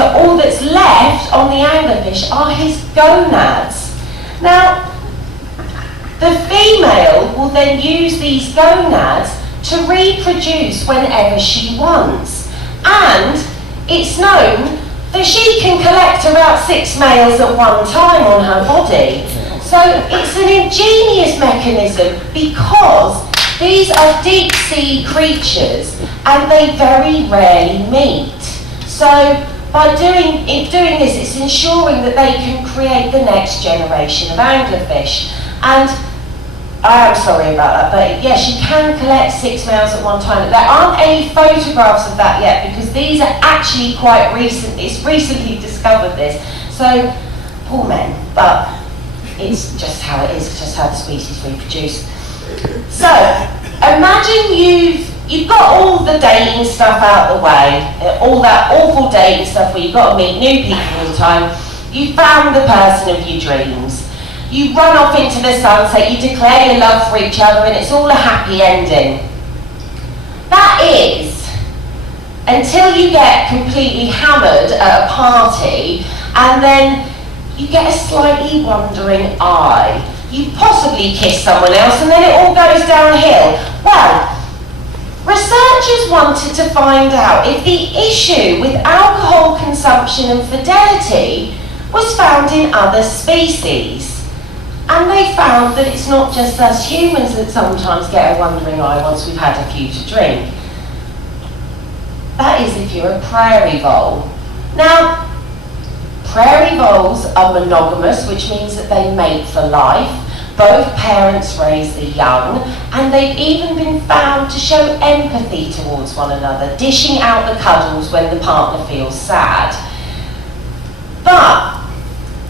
so all that's left on the anglerfish are his gonads. Now, the female will then use these gonads to reproduce whenever she wants. And it's known that she can collect about 6 males at one time on her body. So it's an ingenious mechanism because these are deep sea creatures and they very rarely meet. So by doing this, it's ensuring that they can create the next generation of anglerfish. And I am sorry about that, but yes, you can collect 6 males at one time. There aren't any photographs of that yet because these are actually quite recent. It's recently discovered this. So, poor men, but it's just how it is, just how the species reproduce. So, imagine you've got all the dating stuff out of the way, all that awful dating stuff where you've got to meet new people all the time. You found the person of your dreams. You run off into the sunset, you declare your love for each other, and it's all a happy ending. That is, until you get completely hammered at a party, and then you get a slightly wandering eye. You possibly kiss someone else, and then it all goes downhill. Well, researchers wanted to find out if the issue with alcohol consumption and fidelity was found in other species. And they found that it's not just us humans that sometimes get a wandering eye once we've had a few to drink. That is if you're a prairie vole. Now, prairie voles are monogamous, which means that they mate for life. Both parents raise the young, and they've even been found to show empathy towards one another, dishing out the cuddles when the partner feels sad. But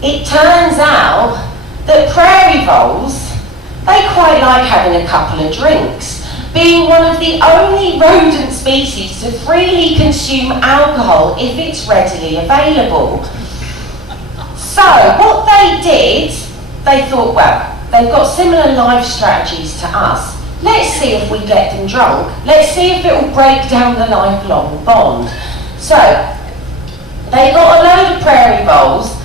it turns out that prairie voles, they quite like having a couple of drinks, being one of the only rodent species to freely consume alcohol if it's readily available. So what they did, they thought, well, they've got similar life strategies to us. Let's see if we get them drunk. Let's see if it will break down the lifelong bond. So they got a load of prairie voles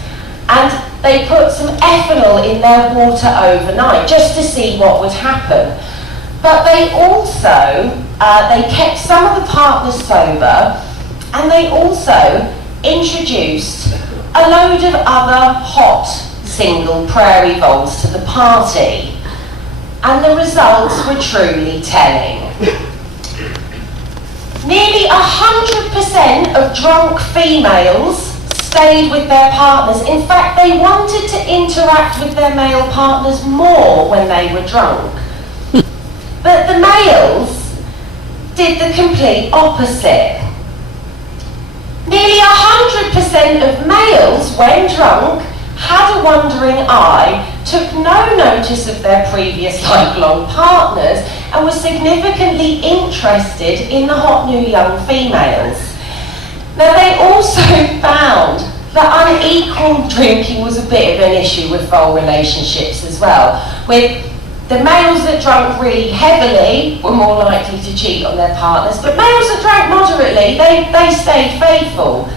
and they put some ethanol in their water overnight just to see what would happen. But they also, they kept some of the partners sober, and they also introduced a load of other hot single prairie voles to the party. And the results were truly telling. Nearly 100% of drunk females stayed with their partners. In fact, they wanted to interact with their male partners more when they were drunk. But the males did the complete opposite. Nearly 100% of males, when drunk, had a wandering eye, took no notice of their previous lifelong partners, and were significantly interested in the hot new young females. Now, they also found that unequal drinking was a bit of an issue with vole relationships as well, with the males that drank really heavily were more likely to cheat on their partners, but males that drank moderately, they stayed faithful.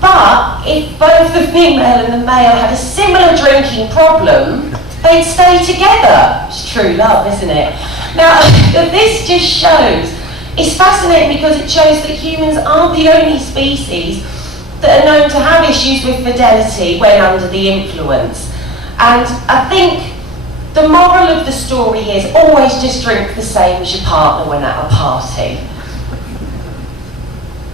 But if both the female and the male had a similar drinking problem, they'd stay together. It's true love, isn't it? Now, this just shows, it's fascinating because it shows that humans aren't the only species that are known to have issues with fidelity when under the influence. And I think the moral of the story is always just drink the same as your partner when at a party.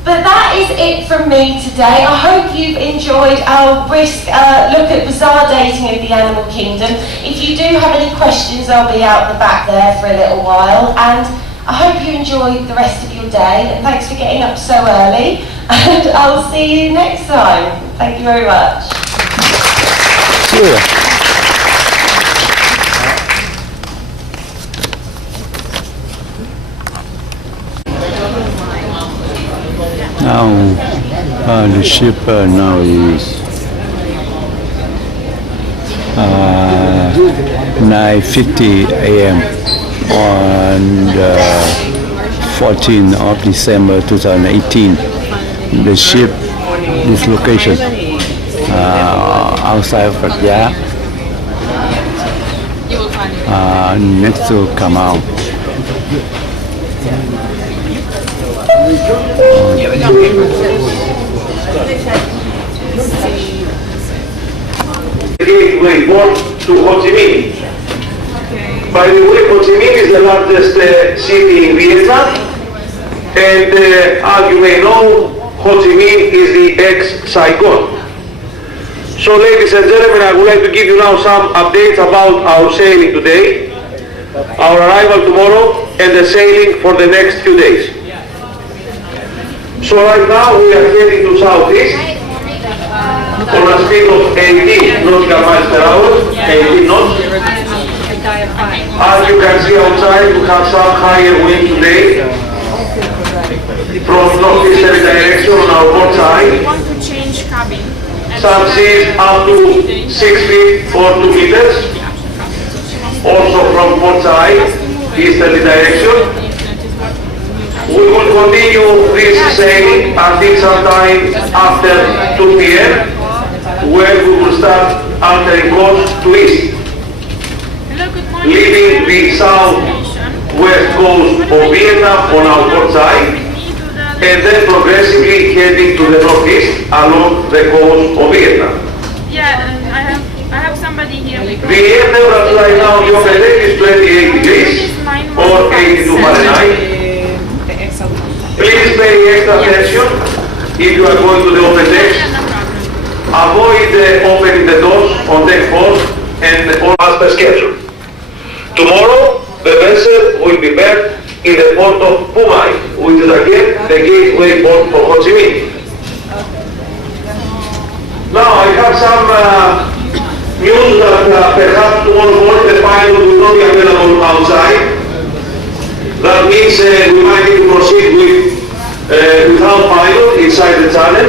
But that is it from me today. I hope you've enjoyed our brisk look at bizarre dating of the animal kingdom. If you do have any questions, I'll be out the back there for a little while. And I hope you enjoyed the rest of your day. And thanks for getting up so early. And I'll see you next time. Thank you very much. Yeah. Now, the ship now is 9:50 a.m. on the 14th of December 2018. The ship this location outside of Pattaya, next to Macau. Gateway port to Ho Chi Minh. By the way, Ho Chi Minh is the largest city in Vietnam, and as you may know, Ho Chi Minh is the ex-Saigon. So ladies and gentlemen, I would like to give you now some updates about our sailing today, our arrival tomorrow, and the sailing for the next few days. So right now we are heading to southeast on a speed of 18 nautical miles per hour, 18 knots. As you can see outside, we have some higher wind today from northeasterly direction on our port side. Some seas up to 6 feet or 2 meters. Also from port side, easterly direction. We will continue this sailing until sometime after 2 p.m. where we will start altering course to east, leaving the southwest coast of Vietnam on our port side, and then progressively heading to the northeast along the coast of Vietnam. Yeah, I have somebody here. The air temperature right now in the open deck is 28 degrees or 82 Fahrenheit. Please pay extra attention if you are going to the open decks. Avoid opening the doors on deck 4 and all as per schedule. Tomorrow, the vessel will be berthed in the port of Pumai, which is again the gateway port for Ho Chi Minh. Now, I have some news that perhaps tomorrow morning the pilot will not be available outside. That means we might need to proceed without pilot inside the channel,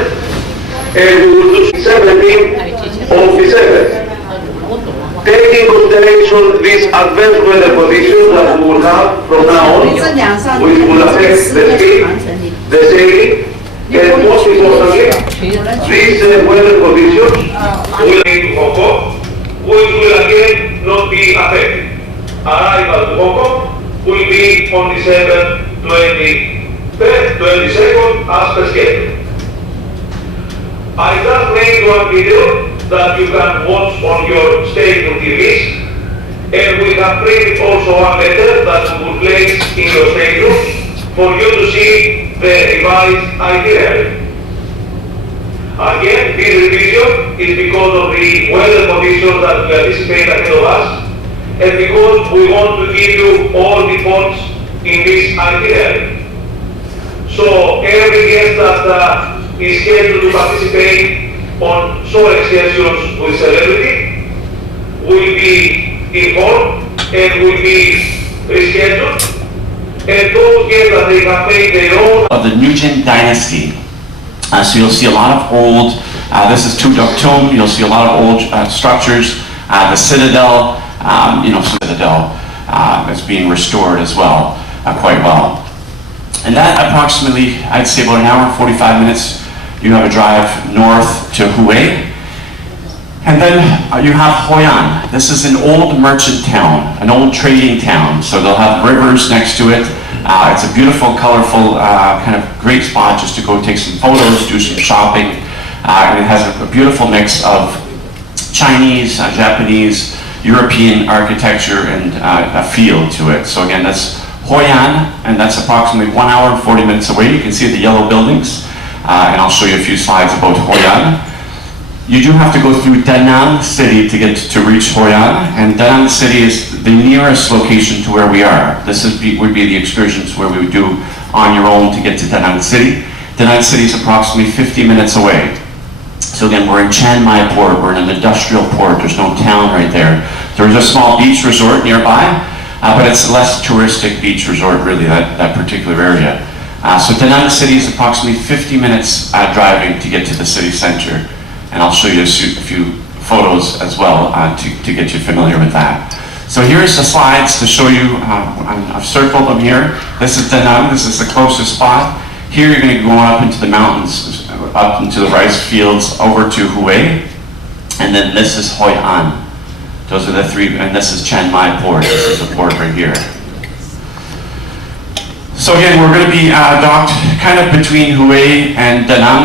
and we will do 17th of December. Taking consideration these adverse weather conditions that we will have from now on, which will affect the speed, the sailing, and most importantly, these weather conditions will be to Hong Kong, which will again not be affected. Arrival to Hong Kong will be on December 22nd as per schedule. I just made one video that you can watch on your station TVs, and we have printed also one letter that we will place in your staterooms for you to see the revised itinerary. Again, this revision is because of the weather conditions that we anticipate ahead of us, and because we want to give you all the points in this itinerary. So every guest that is scheduled to participate on shore excursions with celebrity will be informed and will be rescheduled, and those guests that they have made their own of the Nugent dynasty. So you'll see a lot of old, this is Tu Duc Tomb, you'll see a lot of old structures, the citadel, citadel is being restored as well, quite well. And that approximately, I'd say about an hour and 45 minutes, you have a drive north to Hue. And then you have Hoi An. This is an old merchant town, an old trading town. So they'll have rivers next to it. It's a beautiful, colorful, kind of great spot just to go take some photos, do some shopping. And it has a beautiful mix of Chinese, Japanese, European architecture and a feel to it. So again, that's Hoi An, and that's approximately 1 hour and 40 minutes away. You can see the yellow buildings, and I'll show you a few slides about Hoi An. You do have to go through Da Nang City to get to reach Hoi An, and Da Nang City is the nearest location to where we are. This would be the excursions where we would do on your own to get to Da Nang City. Da Nang City is approximately 50 minutes away. So again, we're in Chiang Mai Port, we're in an industrial port, there's no town right there. There's a small beach resort nearby, but it's a less touristic beach resort really, that particular area. So Da Nang City is approximately 50 minutes driving to get to the city center. And I'll show you a few photos as well to get you familiar with that. So here's the slides to show you, I've circled them here. This is Da Nang, this is the closest spot. Here you're going to go up into the mountains up into the rice fields over to Hue, and then this is Hoi An. Those are the three, and this is Chiang Mai port. This is the port right here. So again, we're going to be docked kind of between Hue and Da Nang.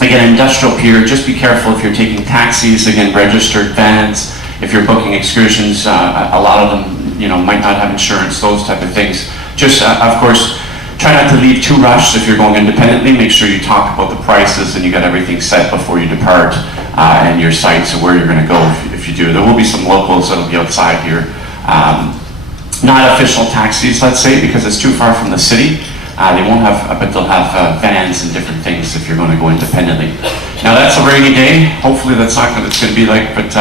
Again, industrial pier. Just be careful if you're taking taxis. Again, registered vans. If you're booking excursions, a lot of them, might not have insurance. Those type of things. Just, of course, try not to leave too rushed. If you're going independently, make sure you talk about the prices and you got everything set before you depart, and your sites and where you're going to go if you do. There will be some locals that'll be outside here. Not official taxis, let's say, because it's too far from the city. They won't have, but they'll have vans and different things if you're going to go independently. Now that's a rainy day. Hopefully that's not what it's going to be like, but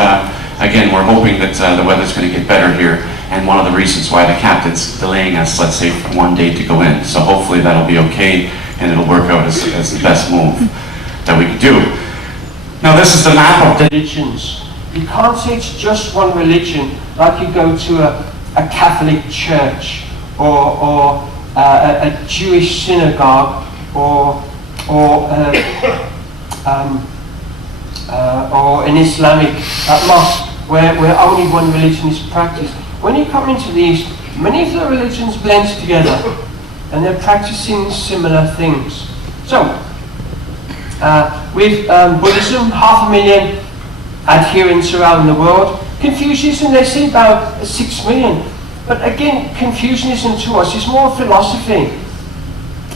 again, we're hoping that the weather's going to get better here. And one of the reasons why the captain's delaying us, let's say, for 1 day to go in. So hopefully that'll be okay, and it'll work out as the best move that we can do. Now this is the map of the religions. You can't say it's just one religion, like you go to a Catholic church or a Jewish synagogue or an Islamic mosque where only one religion is practiced. When you come into the East, many of the religions blend together and they're practicing similar things. So, with Buddhism, 500,000 adherents around the world. Confucianism, they say about 6 million. But again, Confucianism to us is more philosophy.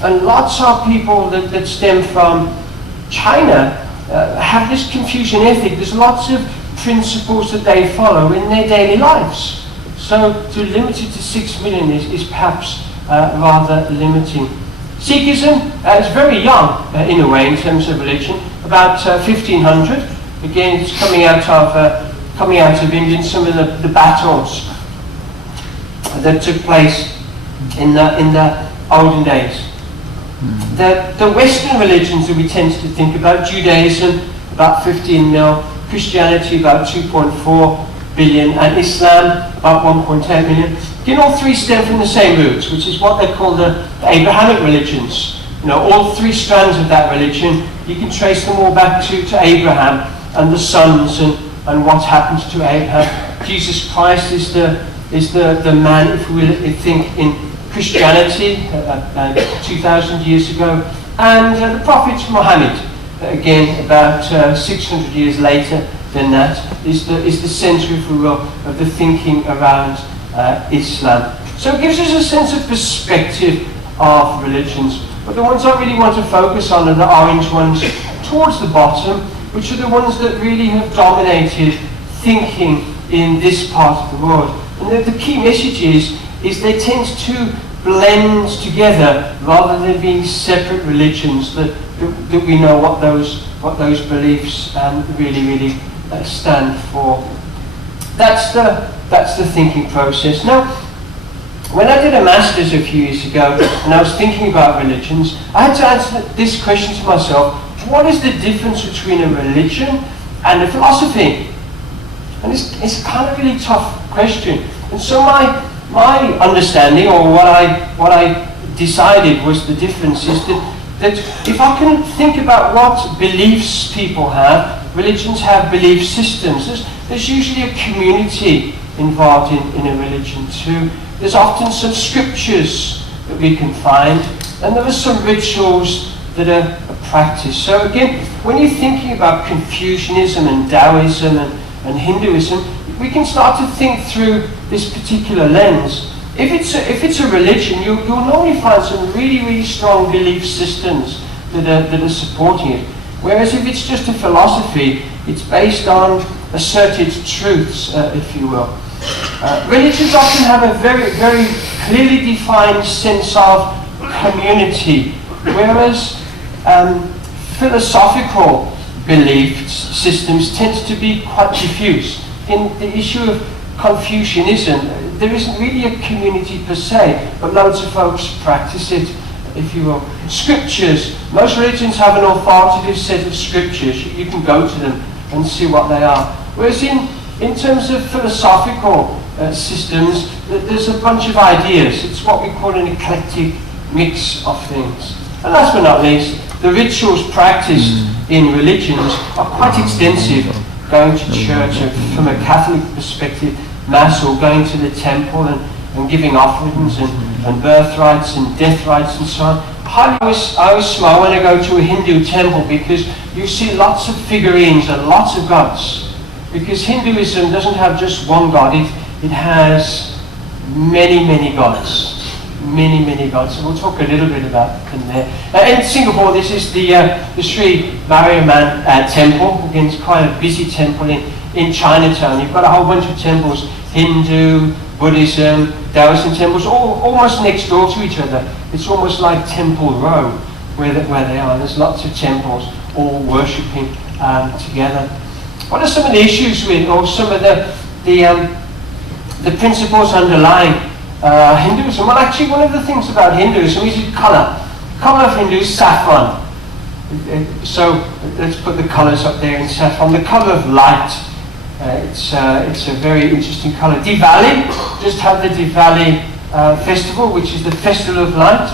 And lots of people that stem from China have this Confucian ethic. There's lots of principles that they follow in their daily lives. So to limit it to 6 million is perhaps rather limiting. Sikhism is very young in a way in terms of religion, about 1500. Again, it's coming out of India. Some of the battles that took place in the olden days. The Western religions that we tend to think about, Judaism about 15 mil, Christianity about 2.4 billion, and Islam about 1.8 million. Again, all three stem from the same roots, which is what they call the Abrahamic religions. All three strands of that religion, you can trace them all back to Abraham and the sons and what happened to Abraham. Jesus Christ is the man, if we think in Christianity 2,000 years ago, and the Prophet Muhammad, again about 600 years later than that, is the centre, if we will, of the thinking around Islam. So it gives us a sense of perspective of religions. But the ones I really want to focus on are the orange ones towards the bottom, which are the ones that really have dominated thinking in this part of the world. And the key message is they tend to blend together rather than being separate religions that we know what those beliefs really stand for. That's the thinking process. Now, when I did a master's a few years ago and I was thinking about religions, I had to answer this question to myself: what is the difference between a religion and a philosophy? And it's kind of really tough question. And so my understanding, or what I decided was the difference, is that if I can think about what beliefs people have, religions have belief systems. There's usually a community involved in a religion too. There's often some scriptures that we can find, and there are some rituals that are practiced. So again, when you're thinking about Confucianism and Taoism and Hinduism, we can start to think through this particular lens. If it's a religion, you'll normally find some really strong belief systems that are supporting it. Whereas if it's just a philosophy, it's based on asserted truths, if you will. Religions often have a very clearly defined sense of community, whereas philosophical belief systems tend to be quite diffuse. In the issue of Confucianism, there isn't really a community per se, but loads of folks practice it, if you will. Scriptures, most religions have an authoritative set of scriptures. You can go to them and see what they are. Whereas in terms of philosophical systems, there's a bunch of ideas. It's what we call an eclectic mix of things. And last but not least, The rituals practiced in religions are quite extensive. Going to church from a Catholic perspective, Mass, or going to the temple and giving offerings and birthrights and death rights and so on. I always smile when I go to a Hindu temple because you see lots of figurines and lots of gods. Because Hinduism doesn't have just one god, it has many gods. Many gods. So we'll talk a little bit about them there. In Singapore, this is the Sri Mariamman temple. Again, it's quite a busy temple in Chinatown. You've got a whole bunch of temples, Hindu, Buddhism, Taoism temples, all almost next door to each other. It's almost like Temple Row where they are. There's lots of temples all worshipping together. What are some of the issues with, or some of the principles underlying Hinduism? Well, actually, one of the things about Hinduism is its colour. The colour of Hindu is saffron. So let's put the colours up there in saffron. The colour of light. It's a very interesting colour. Diwali, just had the Diwali festival, which is the festival of light.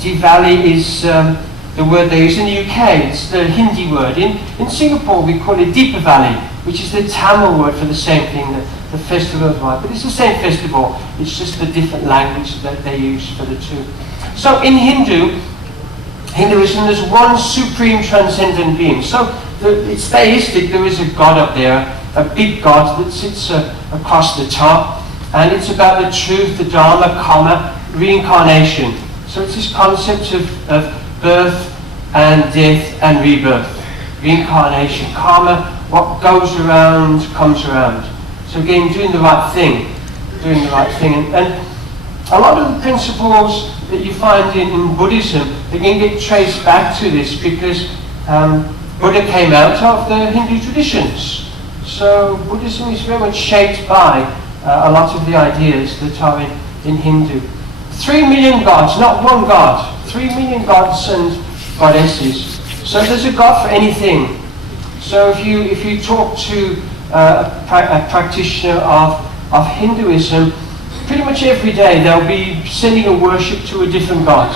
Diwali is the word they use in the UK. It's the Hindi word. In Singapore, we call it Deepavali, which is the Tamil word for the same thing, the festival of light. But it's the same festival. It's just the different language that they use for the two. So in Hinduism, there's one supreme transcendent being. So it's theistic. There is a God up there, a big God that sits across the top, and it's about the truth, the Dharma, karma, reincarnation. So it's this concept of birth and death and rebirth, reincarnation, karma. What goes around comes around. So again, doing the right thing, and a lot of the principles that you find in Buddhism, they can get traced back to this because Buddha came out of the Hindu traditions. So Buddhism is very much shaped by a lot of the ideas that are in Hindu. 3 million gods, not one god. 3 million gods and goddesses. So there's a god for anything. So if you talk to a practitioner of Hinduism, pretty much every day they'll be sending a worship to a different god.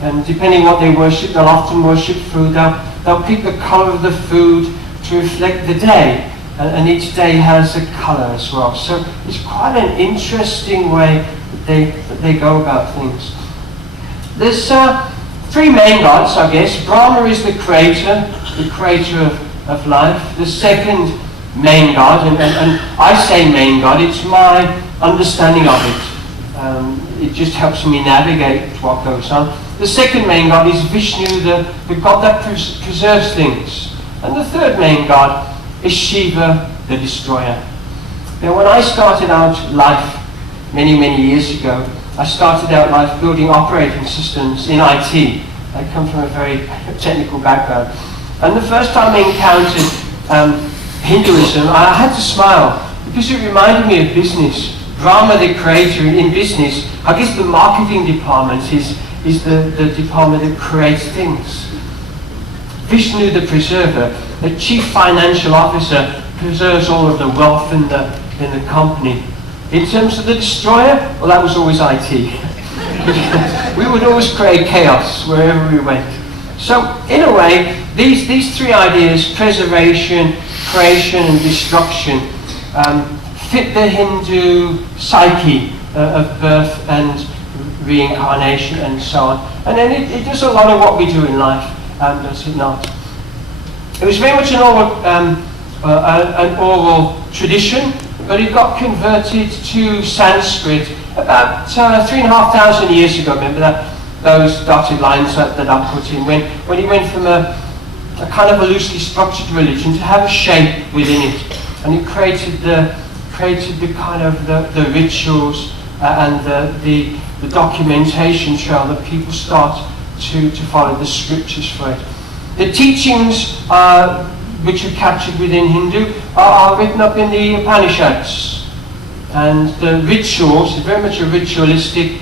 And depending what they worship, they'll often worship food. They'll pick the colour of the food to reflect the day. And each day has a colour as well. So it's quite an interesting way that they go about things. There's 3 main gods, I guess. Brahma is the creator of life. The second main god, and I say main god, it's my understanding of it. It just helps me navigate what goes on. The second main god is Vishnu, the god that preserves things. And the third main god is Shiva, the destroyer. Now, when I started out life many years ago, I started out life building operating systems in IT. I come from a very technical background. And the first time I encountered Hinduism, I had to smile because it reminded me of business. Brahma, the creator in business, I guess the marketing department is the department that creates things. Vishnu, the preserver, the chief financial officer, preserves all of the wealth in the company. In terms of the destroyer, well, that was always IT. We would always create chaos wherever we went. So, in a way, these 3 ideas, preservation, creation, and destruction, fit the Hindu psyche of birth and reincarnation and so on. And then it does a lot of what we do in life, does it not? It was very much an oral tradition, but it got converted to Sanskrit about 3,500 years ago. Remember those dotted lines that I put in, when it went from a kind of a loosely structured religion to have a shape within it, and it created the kind of the rituals and the documentation trail that people start to follow the scriptures for it. The teachings which are captured within Hindu are written up in the Upanishads. And the rituals, very much a ritualistic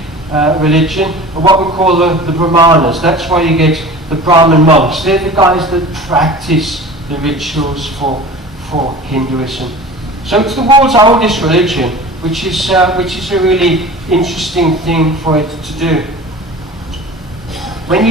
religion, are what we call the Brahmanas. That's why you get the Brahmin monks. They're the guys that practice the rituals for Hinduism. So it's the world's oldest religion, which is a really interesting thing for it to do. When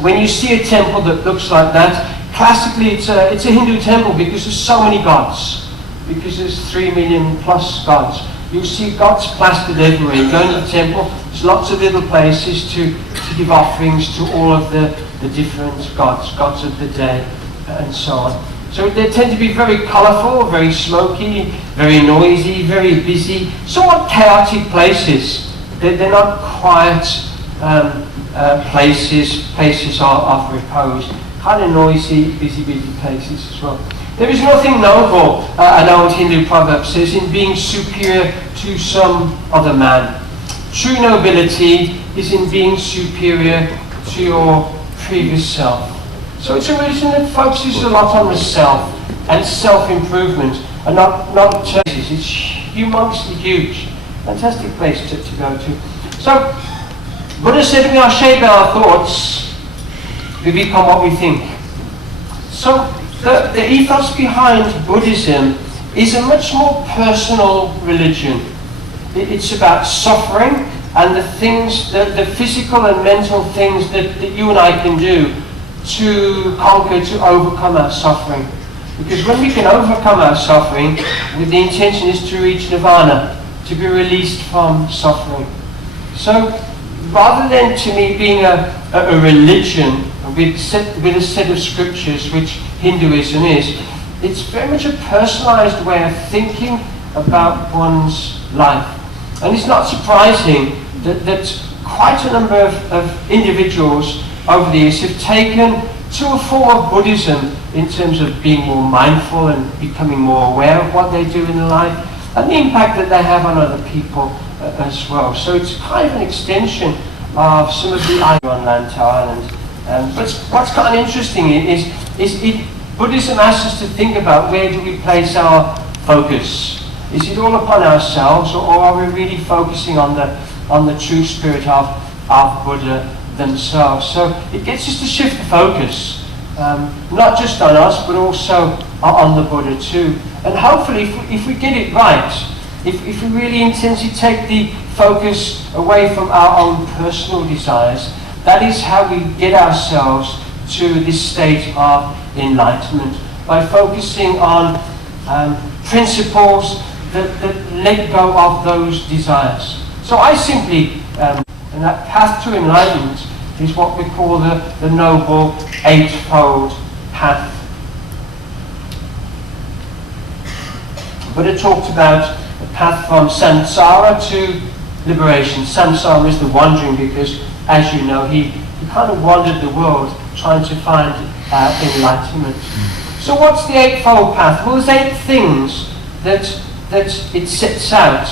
when you see a temple that looks like that, classically it's a Hindu temple because there's so many gods. Because there's 3 million plus gods. You see gods plastered everywhere. You go into the temple, there's lots of little places to give offerings to all of the different gods of the day, and so on. So they tend to be very colourful, very smoky, very noisy, very busy, somewhat chaotic places. They're not quiet places of repose. Kind of noisy, busy places as well. There is nothing noble, an old Hindu proverb says, in being superior to some other man. True nobility is in being superior to your previous self. So it's a religion that focuses a lot on the self and self-improvement, and not churches. It's humongously huge. Fantastic place to go to. So, Buddha said we are shaped by our thoughts, we become what we think. So, the ethos behind Buddhism is a much more personal religion. It's about suffering and the things, the physical and mental things that you and I can do to conquer, to overcome our suffering. Because when we can overcome our suffering, the intention is to reach nirvana, to be released from suffering. So, rather than to me being a religion with a set of scriptures, which Hinduism is, it's very much a personalized way of thinking about one's life. And it's not surprising that quite a number of individuals over the years have taken to a form of Buddhism in terms of being more mindful and becoming more aware of what they do in life and the impact that they have on other people as well. So it's kind of an extension of some of the ideas on Lantau Island. But what's kind of interesting is Buddhism asks us to think about where do we place our focus. Is it all upon ourselves, or are we really focusing on the true spirit of Buddha themselves? So it gets us to shift the focus, not just on us, but also on the Buddha too. And hopefully, if we get it right, if we really intensely take the focus away from our own personal desires, that is how we get ourselves to this state of enlightenment, by focusing on principles that let go of those desires. So I simply, and that path to enlightenment is what we call the Noble Eightfold Path. Buddha talked about the path from samsara to liberation. Samsara is the wandering, because, as you know, he kind of wandered the world trying to find enlightenment. So what's the Eightfold Path? Well, there's 8 things that it sets out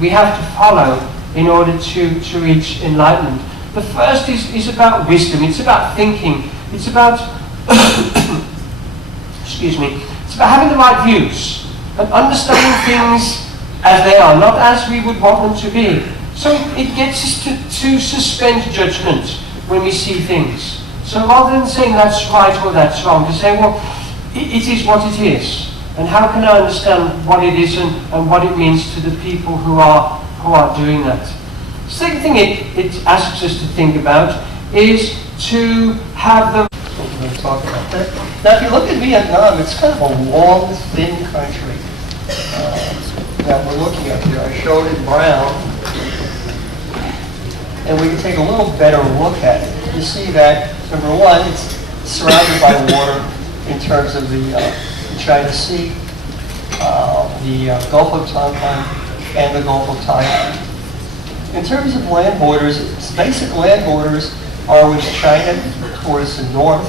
we have to follow in order to reach enlightenment. The first is about wisdom. It's about thinking. It's about excuse me. It's about having the right views and understanding things as they are, not as we would want them to be. So it gets us to suspend judgment when we see things. So rather than saying that's right or that's wrong, to say, well, it is what it is. And how can I understand what it is and what it means to the people who are doing that? Second thing it asks us to think about is to have the... I'm going to talk about that. Now, if you look at Vietnam, it's kind of a long, thin country that we're looking at here. I showed it brown, and we can take a little better look at it. You see that, number one, it's surrounded by water in terms of the China Sea, the Gulf of Tonkin, and the Gulf of Thailand. In terms of land borders, its basic land borders are with China towards the north,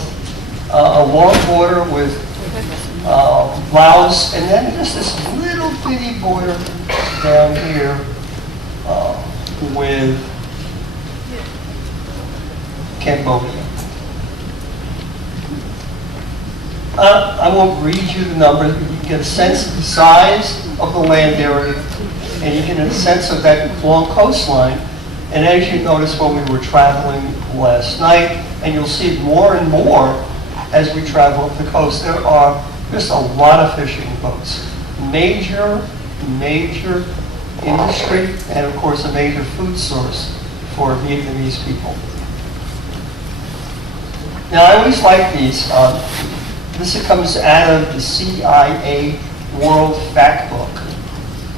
a long border with Laos, and then just this little bitty border down here with Cambodia. I won't read you the numbers, but you can get a sense of the size of the land area, and you get a sense of that long coastline. And as you noticed when we were traveling last night, and you'll see it more and more as we travel up the coast, there are just a lot of fishing boats. Major industry, and of course a major food source for Vietnamese people. Now, I always like these. This comes out of the CIA World Fact Book.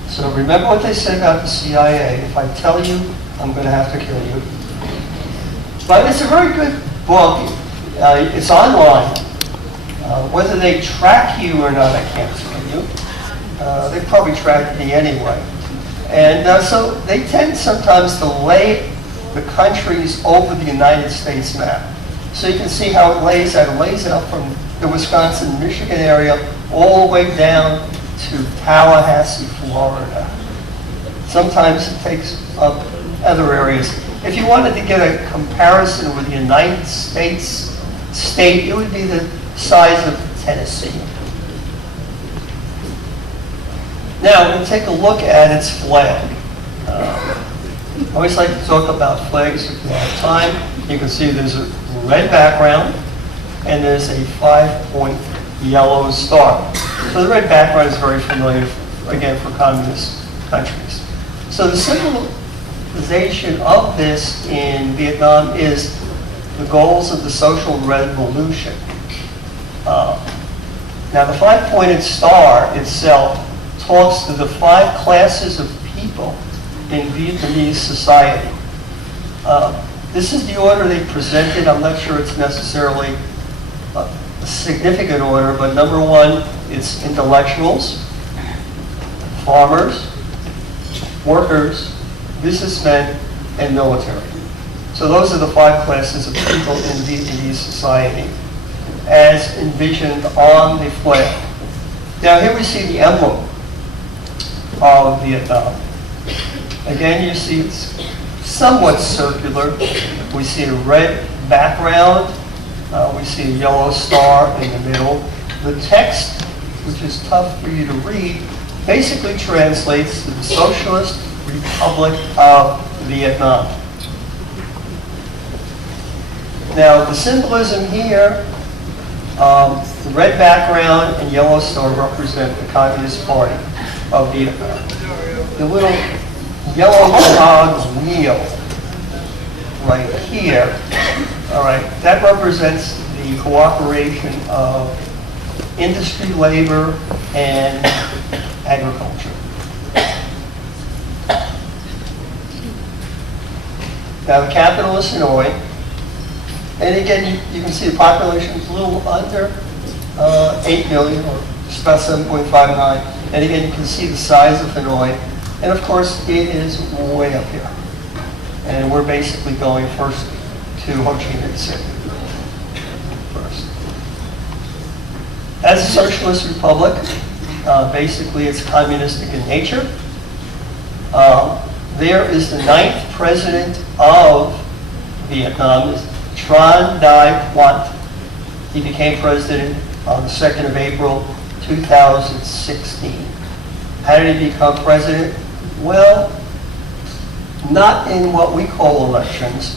So remember what they said about the CIA. If I tell you, I'm going to have to kill you. But it's a very good book. It's online. Whether they track you or not, I can't tell you. They probably track me anyway. And so they tend sometimes to lay the countries over the United States map. So you can see how it lays out. It lays out from the Wisconsin-Michigan area all the way down to Tallahassee, Florida. Sometimes it takes up other areas. If you wanted to get a comparison with the United States state, it would be the size of Tennessee. Now, we'll take a look at its flag. I always like to talk about flags if you have time. You can see there's a red background, and there's a 5-point yellow star. So the red background is very familiar, again, for communist countries. So the symbolization of this in Vietnam is the goals of the social revolution. Now the 5-pointed star itself talks to the 5 classes of people in Vietnamese society. This is the order they presented. I'm not sure it's necessarily a significant order, but number 1, it's intellectuals, farmers, workers, businessmen, and military. So those are the 5 classes of people in Vietnamese society as envisioned on the flag. Now here we see the emblem of Vietnam. Again, you see it's somewhat circular. We see a red background. We see a yellow star in the middle. The text, which is tough for you to read, basically translates to the Socialist Republic of Vietnam. Now, the symbolism here, the red background and yellow star represent the Communist Party of Vietnam. The little yellow cog wheel right here, all right, that represents the cooperation of industry, labor, and agriculture. Now the capital is Hanoi, and again you can see the population is a little under 8 million, or just about 7.59, and again you can see the size of Hanoi, and of course it is way up here. And we're basically going first to Ho Chi Minh City first. As a socialist republic, basically it's communistic in nature. There is the 9th president of Vietnam, is Tran Dai Quang. He became president on the 2nd of April, 2016. How did he become president? Well, not in what we call elections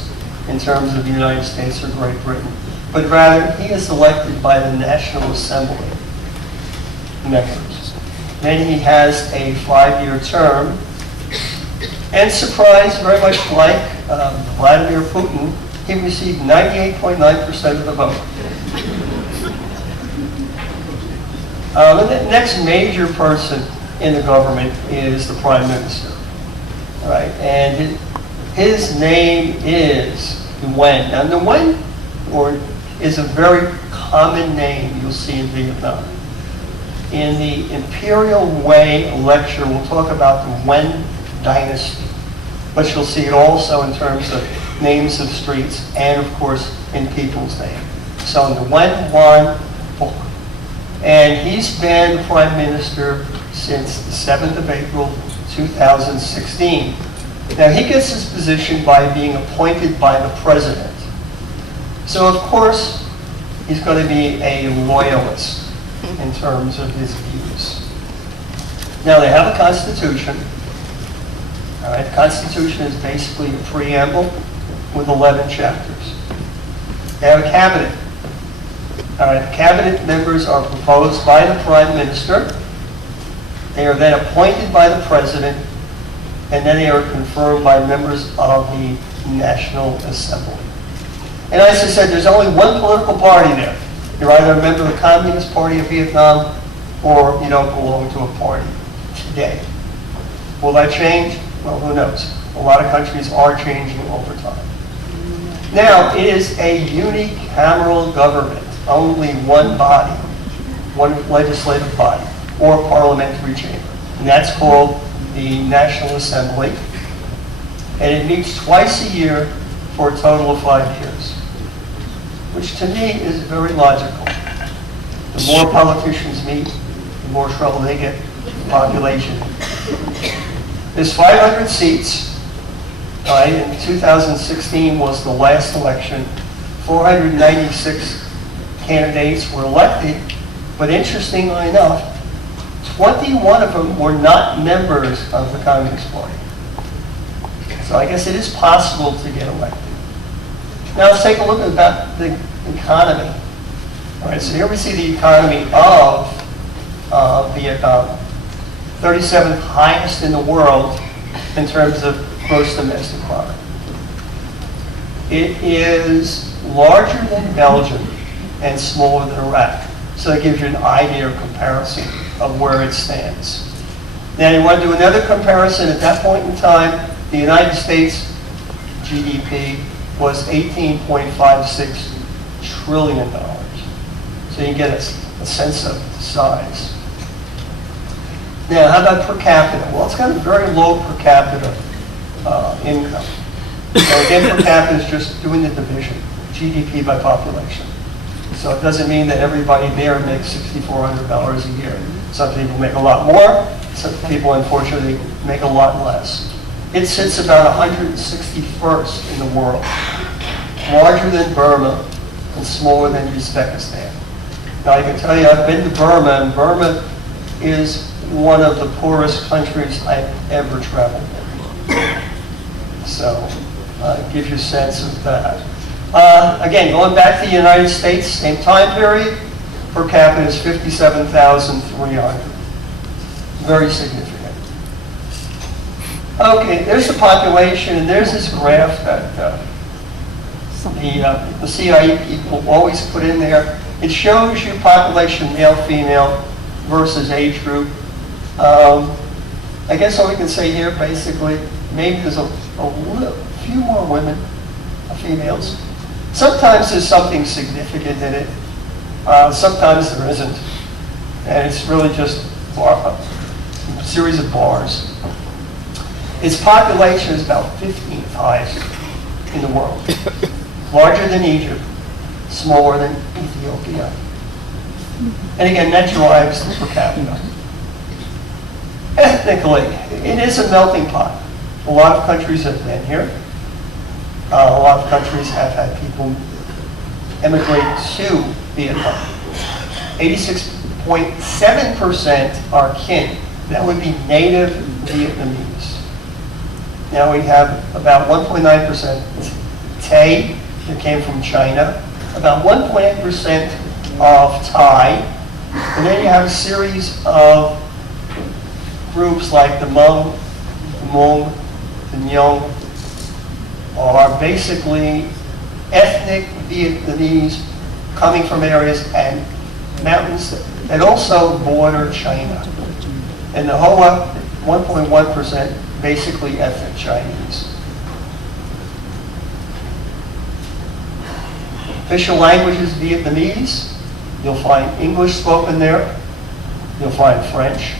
in terms of the United States or Great Britain, but rather he is elected by the National Assembly members. Then he has a 5-year term, and surprise, very much like Vladimir Putin, he received 98.9% of the vote. The next major person in the government is the Prime Minister. All right, and his name is Nguyen. Now, Nguyen is a very common name you'll see in Vietnam. In the Imperial Way lecture, we'll talk about the Nguyen dynasty, but you'll see it also in terms of names of streets and, of course, in people's names. So Nguyen Van Phuc. And he's been Prime Minister since the 7th of April, 2016. Now, he gets his position by being appointed by the president. So, of course, he's going to be a loyalist in terms of his views. Now, they have a constitution. All right, the constitution is basically a preamble with 11 chapters. They have a cabinet. All right, the cabinet members are proposed by the prime minister. They are then appointed by the president, and then they are confirmed by members of the National Assembly. And as I said, there's only one political party there. You're either a member of the Communist Party of Vietnam or you don't belong to a party today. Will that change? Well, who knows? A lot of countries are changing over time. Now, it is a unicameral government, only one body, one legislative body, or parliamentary chamber. And that's called the National Assembly. And it meets twice a year for a total of 5 years, which to me is very logical. The more politicians meet, the more trouble they get with the population. There's 500 seats. In 2016 was the last election. 496 candidates were elected, but interestingly enough, 21 of them were not members of the Communist Party. So I guess it is possible to get elected. Now let's take a look at the economy. All right, so here we see the economy of Vietnam, 37th highest in the world in terms of gross domestic product. It is larger than Belgium and smaller than Iraq. So that gives you an idea or comparison of where it stands. Now you want to do another comparison. At that point in time, the United States GDP was $18.56 trillion. So you get a sense of size. Now, how about per capita? Well, it's got a very low per capita income. So again, per capita is just doing the division, GDP by population. So it doesn't mean that everybody there makes $6,400 a year. Some people make a lot more. Some people, unfortunately, make a lot less. It sits about 161st in the world, larger than Burma and smaller than Uzbekistan. Now, I can tell you, I've been to Burma, and Burma is one of the poorest countries I've ever traveled in. So, it gives you a sense of that. Again, going back to the United States, same time period, per capita is 57,300. Very significant. Okay, there's the population, and there's this graph that the CIA people always put in there. It shows you population, male, female, versus age group. I guess all we can say here, basically, maybe there's a few more women, females. Sometimes there's something significant in it. Sometimes there isn't. And it's really just a series of bars. Its population is about 15th highest in the world. Larger than Egypt, smaller than Ethiopia. And again, that drives the per capita. Ethnically, it is a melting pot. A lot of countries have been here. A lot of countries have had people emigrate to Vietnam. 86.7% are kin. That would be native Vietnamese. Now we have about 1.9% Tay, that came from China, about 1.8% of Thai, and then you have a series of groups like the Hmong, the Hmong, the Nhong, are basically ethnic Vietnamese coming from areas and mountains that also border China. And the Hoa, 1.1%, basically ethnic Chinese. Official language is Vietnamese. You'll find English spoken there. You'll find French,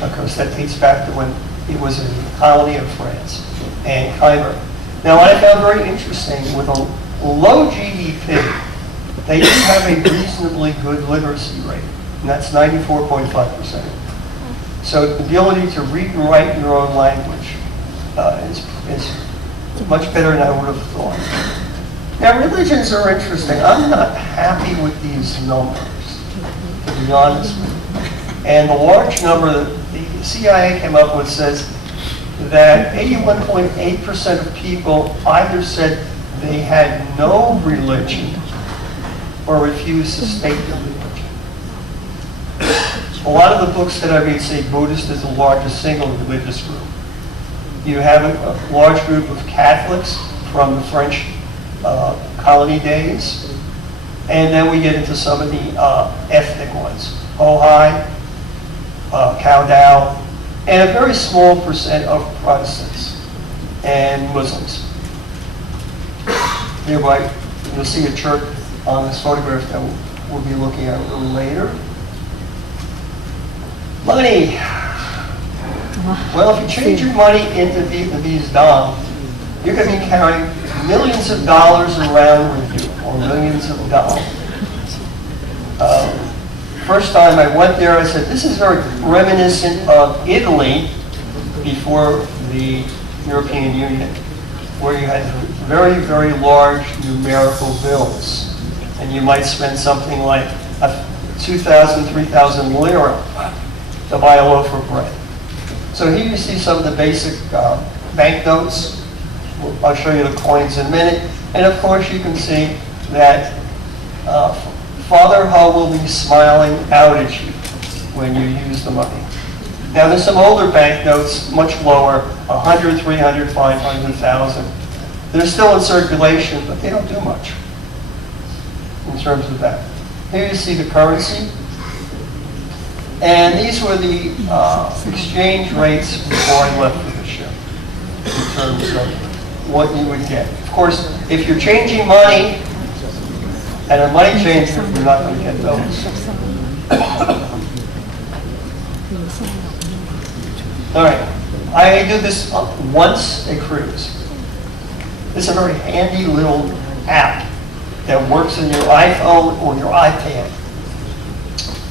because that dates back to when it was a colony of France, and Khmer. Now, what I found very interesting, with a low GDP, they do have a reasonably good literacy rate, and that's 94.5%. So the ability to read and write your own language is much better than I would have thought. Now, religions are interesting. I'm not happy with these numbers, to be honest with you. And the large number that the CIA came up with says that 81.8% of people either said they had no religion or refused to state their religion. A lot of the books that I read say Buddhist is the largest single religious group. You have a large group of Catholics from the French colony days. And then we get into some of the ethnic ones. Ojai, Cao Dao, and a very small percent of Protestants and Muslims. Hereby, you'll see a church on this photograph that we'll be looking at a little later. Money. Well, if you change your money into Vietnamese dong, you're going to be carrying millions of dollars around with you, or millions of dollars. First time I went there, I said, this is very reminiscent of Italy before the European Union, where you had very, very large numerical bills. And you might spend something like 2,000, 3,000 lira to buy a loaf of bread. So here you see some of the basic banknotes. I'll show you the coins in a minute. And of course you can see that Father Ho will be smiling out at you when you use the money. Now there's some older banknotes, much lower, 100, 300, 500,000. They're still in circulation, but they don't do much in terms of that. Here you see the currency. And these were the exchange rates before I left for the ship, in terms of what you would get. Of course, if you're changing money and a money changer, you're not going to get those. All right, I do this once a cruise. This is a very handy little app that works on your iPhone or your iPad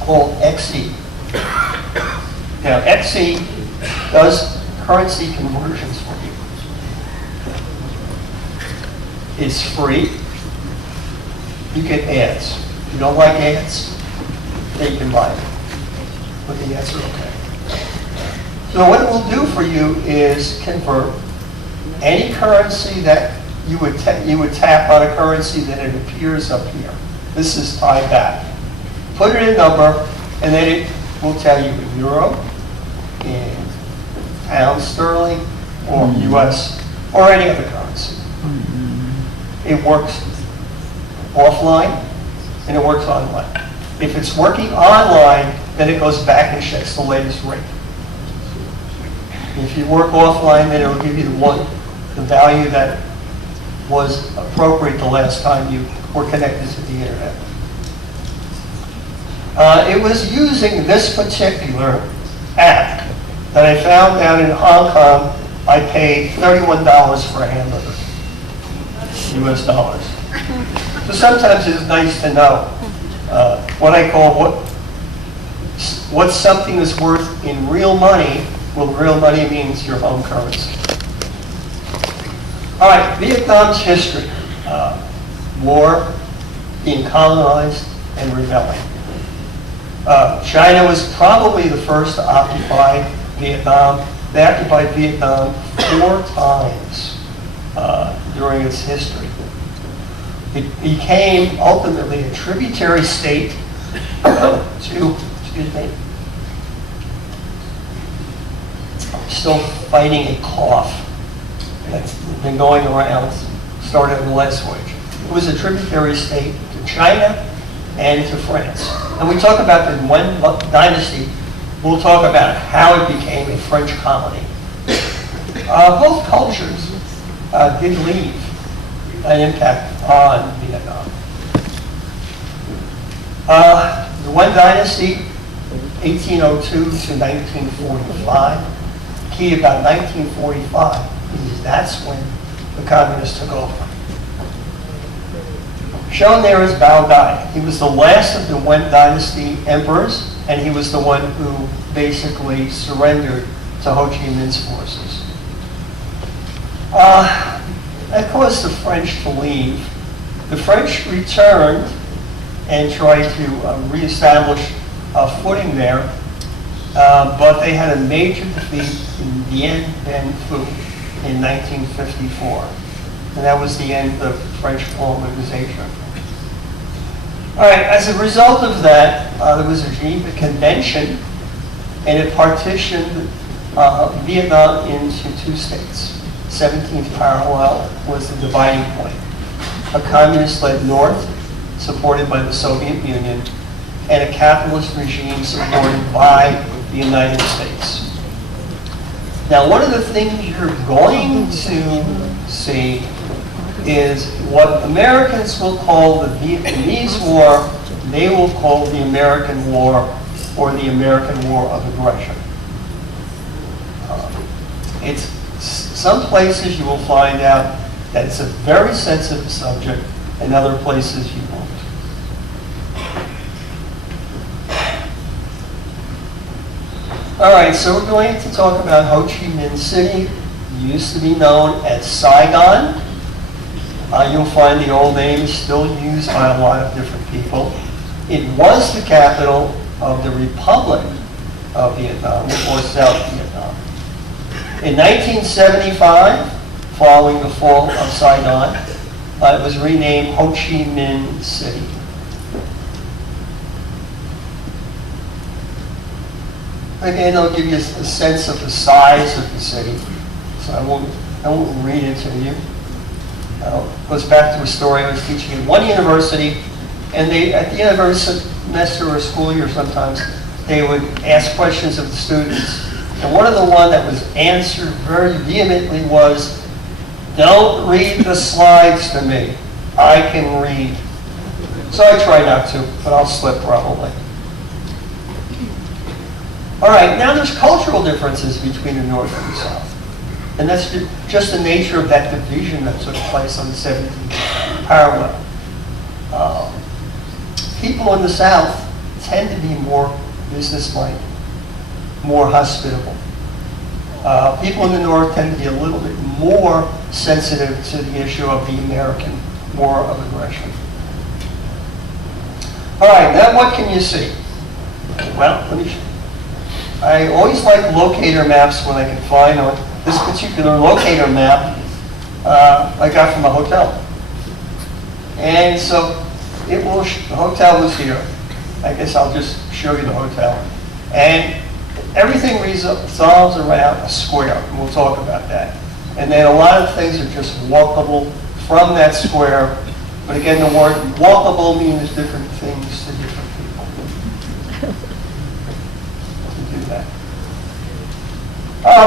called XE. Now, XE does currency conversions for you. It's free. You get ads. If you don't like ads, then you can buy them. But the ads are okay. So what it will do for you is convert any currency that you would tap on a currency that it appears up here. This is Thai baht. Put it in a number, and then it will tell you in euro, in pound sterling, or US, or any other currency. It works offline, and it works online. If it's working online, then it goes back and checks the latest rate. If you work offline, then it will give you the value that was appropriate the last time you were connected to the internet. It was using this particular app that I found down in Hong Kong. I paid $31 for a hamburger, US dollars. So sometimes it's nice to know what I call what something is worth in real money. Well, real money means your home currency. All right, Vietnam's history. War, being colonized, and rebelling. China was probably the first to occupy Vietnam. They occupied Vietnam 4 times during its history. It became ultimately a tributary state to, excuse me, I'm still fighting a cough that's been going around, started in the last voyage. It was a tributary state to China and to France. And we talk about the Yuan dynasty, we'll talk about how it became a French colony. Both cultures did leave an impact on Vietnam. The Yuan dynasty, 1802 to 1945, key about 1945, because that's when the communists took over. Shown there is Bao Dai. He was the last of the Yuan dynasty emperors, and he was the one who basically surrendered to Ho Chi Minh's forces. That caused the French to leave. The French returned and tried to reestablish a footing there, but they had a major defeat in Dien Bien Phu in 1954. And that was the end of French colonization. All right, as a result of that, there was a Geneva Convention, and it partitioned Vietnam into 2 states. 17th parallel was the dividing point. a communist-led North supported by the Soviet Union, and a capitalist regime supported by the United States. Now, one of the things you're going to see is what Americans will call the Vietnamese War, they will call the American War, or the American War of Aggression. It's some places you will find out that it's a very sensitive subject, and other places you won't. All right, so we're going to talk about Ho Chi Minh City. It used to be known as Saigon. You'll find the old name is still used by a lot of different people. It was the capital of the Republic of Vietnam, or South Vietnam. In 1975, following the fall of Saigon, it was renamed Ho Chi Minh City. Again, I'll give you a sense of the size of the city, so I won't read it to you. It goes back to a story I was teaching in one university, and they, at the end of every semester or school year sometimes, they would ask questions of the students. And one of the one that was answered very vehemently was, "Don't read the slides to me. I can read." So I try not to, but I'll slip probably. All right, now there's cultural differences between the North and the South. And that's just the nature of that division that took place on the 17th parallel. People in the South tend to be more business-minded, more hospitable. People in the North tend to be a little bit more sensitive to the issue of the American war of aggression. All right, now what can you see? Well, I always like locator maps when I can find one. This particular locator map I got from a hotel. And so it will, the hotel was here. I guess I'll just show you the hotel. And everything resolves around a square, and we'll talk about that. And then a lot of things are just walkable from that square. But again, the word walkable means different things to different people. To do that.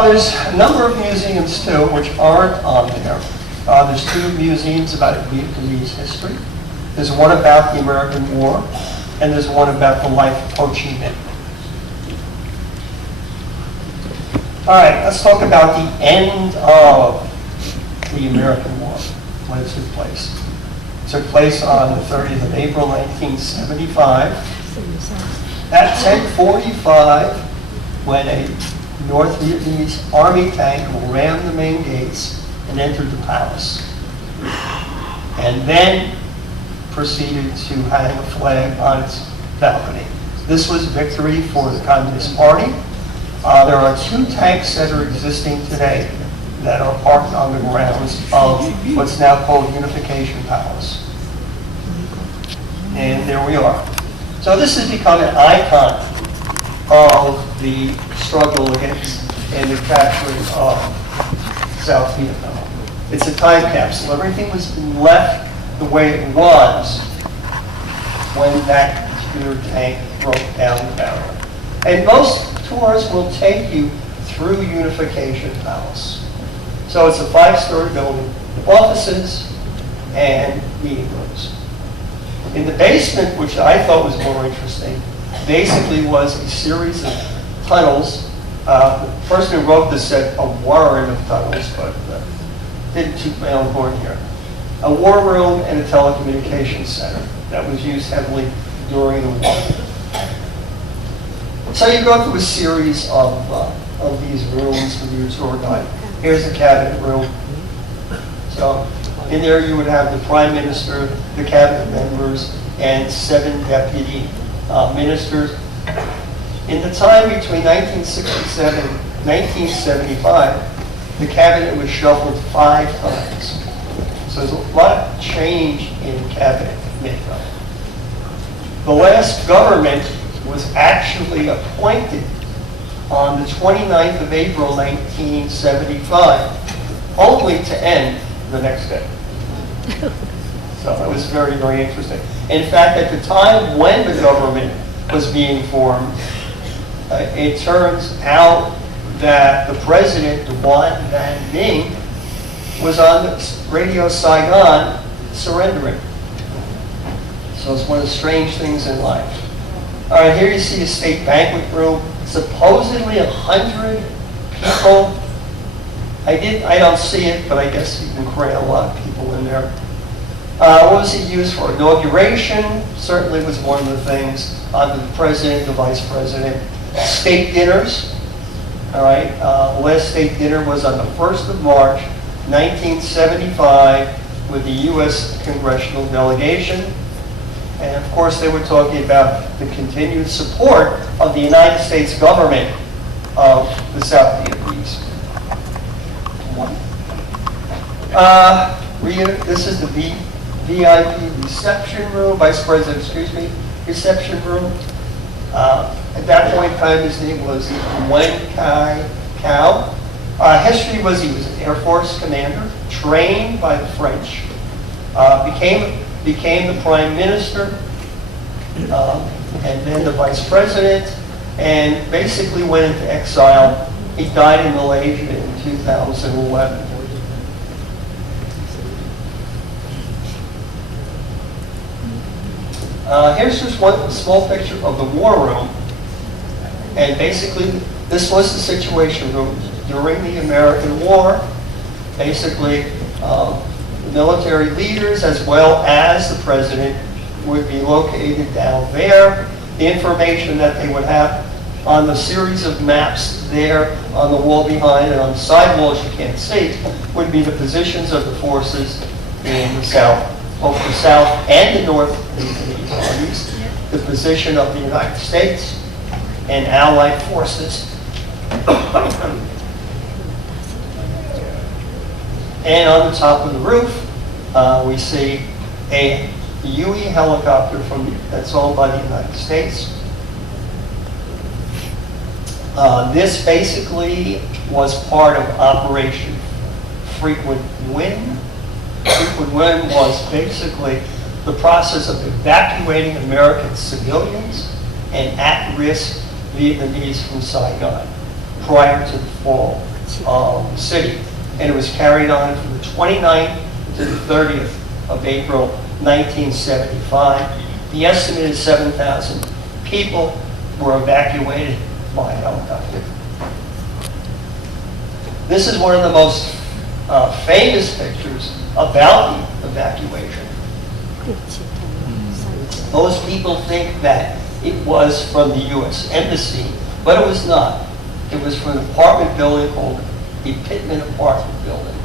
There's a number of museums too, which aren't on there. There's two museums about Vietnamese history. There's one about the American War, and there's one about the life of Ho Chi Minh. All right, let's talk about the end of the American War, when it took place. It took place on the 30th of April, 1975. At 10:45, when a North Vietnamese army tank rammed the main gates and entered the palace, and then proceeded to hang a flag on its balcony. This was victory for the Communist Party. There are two tanks that are existing today that are parked on the grounds of what's now called Unification Palace. And there we are. So this has become an icon of the struggle against and the capturing of South Vietnam. It's a time capsule. Everything was left the way it was when that particular tank broke down the barrier. And most tours will take you through Unification Palace. So it's a 5-story building, offices and meeting rooms. In the basement, which I thought was more interesting, basically was a series of tunnels. The person who wrote this said a warren of tunnels, but didn't toot my own horn here. A war room and a telecommunications center that was used heavily during the war. So you go through a series of these rooms with your tour guide. Here's the cabinet room. So in there you would have the prime minister, the cabinet members, and 7 deputy ministers. In the time between 1967 and 1975, the cabinet was shuffled 5 times. So there's a lot of change in cabinet makeup. The last government was actually appointed on the 29th of April, 1975, only to end the next day. So it was very, very interesting. In fact, at the time when the government was being formed, it turns out that the president, Duan Van Ding, was on Radio Saigon surrendering. So it's one of the strange things in life. All right, here you see a state banquet room. Supposedly 100 people. I don't see it, but I guess you can cram a lot of people in there. What was it used for? Inauguration certainly was one of the things. Under the president, the vice president. State dinners. All right, the last state dinner was on the 1st of March, 1975, with the U.S. congressional delegation. And of course, they were talking about the continued support of the United States government of the South Vietnamese. This is the VIP reception room, vice president, reception room. At that point in time, his name was Wen Kai Cao. History was he was an Air Force commander, trained by the French, became the prime minister, and then the vice president, and basically went into exile. He died in Malaysia in 2011. Here's just one small picture of the war room. And basically, this was the situation room during the American War. Basically, the military leaders as well as the president would be located down there. The information that they would have on the series of maps there on the wall behind and on the side walls you can't see would be the positions of the forces in the south, both the south and the north armies, the position of the United States and allied forces. And on the top of the roof, we see a UE helicopter that's owned by the United States. This basically was part of Operation Frequent Wind. Frequent Wind was basically the process of evacuating American civilians and at-risk Vietnamese from Saigon prior to the fall of the city. And it was carried on from the 29th to the 30th of April 1975. The estimate is 7,000 people were evacuated by helicopter. This is one of the most famous pictures about the evacuation. Most people think that it was from the U.S. Embassy, but it was not. It was from an apartment building called the Pittman Apartment Building.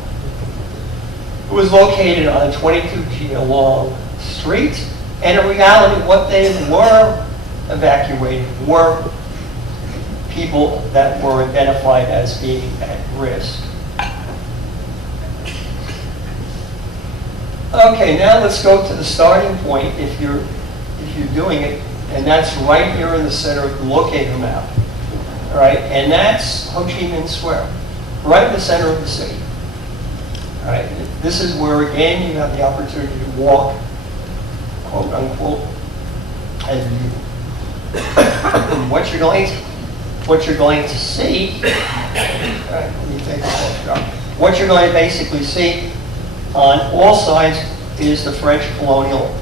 It was located on 22G along Street, and in reality what they were evacuating were people that were identified as being at risk. Okay, now let's go to the starting point if you're doing it, and that's right here in the center of the locator map. All right, and that's Ho Chi Minh Square, right in the center of the city. All right, this is where again you have the opportunity to walk, quote unquote, and what you're going to see. All right, let me take this off. What you're going to basically see on all sides is the French colonial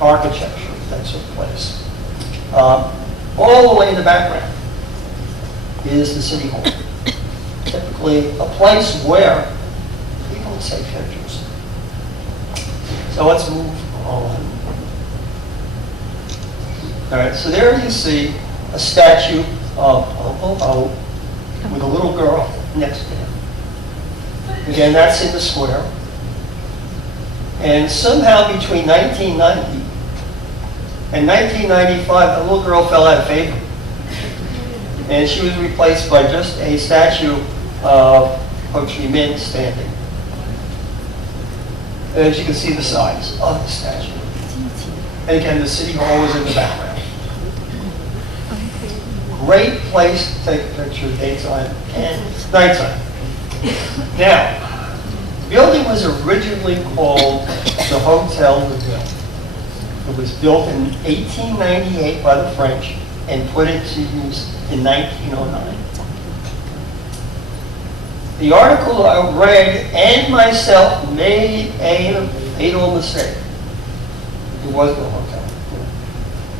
architecture that took place. All the way in the background is the City Hall. Typically a place where people take pictures. So let's move on. All right, so there you see a statue of Ho with a little girl next to him. Again, that's in the square. And somehow between 1990 and 1995, the little girl fell out of favor. And she was replaced by just a statue of Ho Chi Minh standing. As you can see the size of the statue. And again, the City Hall was in the background. Great place to take a picture daytime and nighttime. Now, building was originally called the Hotel de Ville. It was built in 1898 by the French and put into use in 1909. The article I read and myself made a fatal mistake. It was no hotel.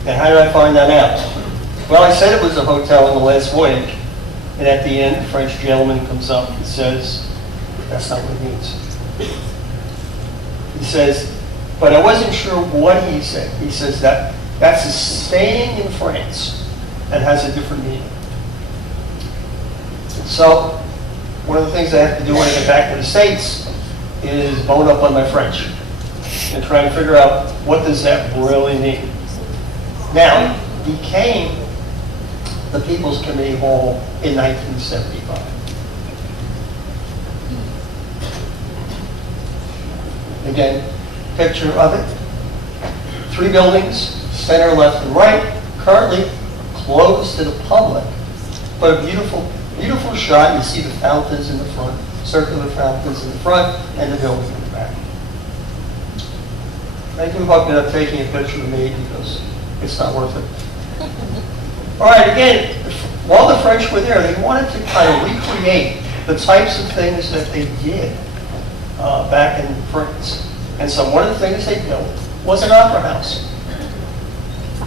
And how did I find that out? Well, I said it was a hotel in the last voyage, and at the end, the French gentleman comes up and says, that's not what it means. He says, but I wasn't sure what he said. He says that's a staying in France and has a different meaning. So, one of the things I have to do when I get back to the States is bone up on my French and try and figure out what does that really mean. Now, it became the People's Committee Hall in 1975. Again, picture of it. 3 buildings, center, left, and right, currently closed to the public, but a beautiful, beautiful shot. You see the fountains in the front, circular fountains in the front, and the building in the back. I do hope you're not taking a picture of me because it's not worth it. All right, again, while the French were there, they wanted to kind of recreate the types of things that they did back in France. And so one of the things they built was an opera house.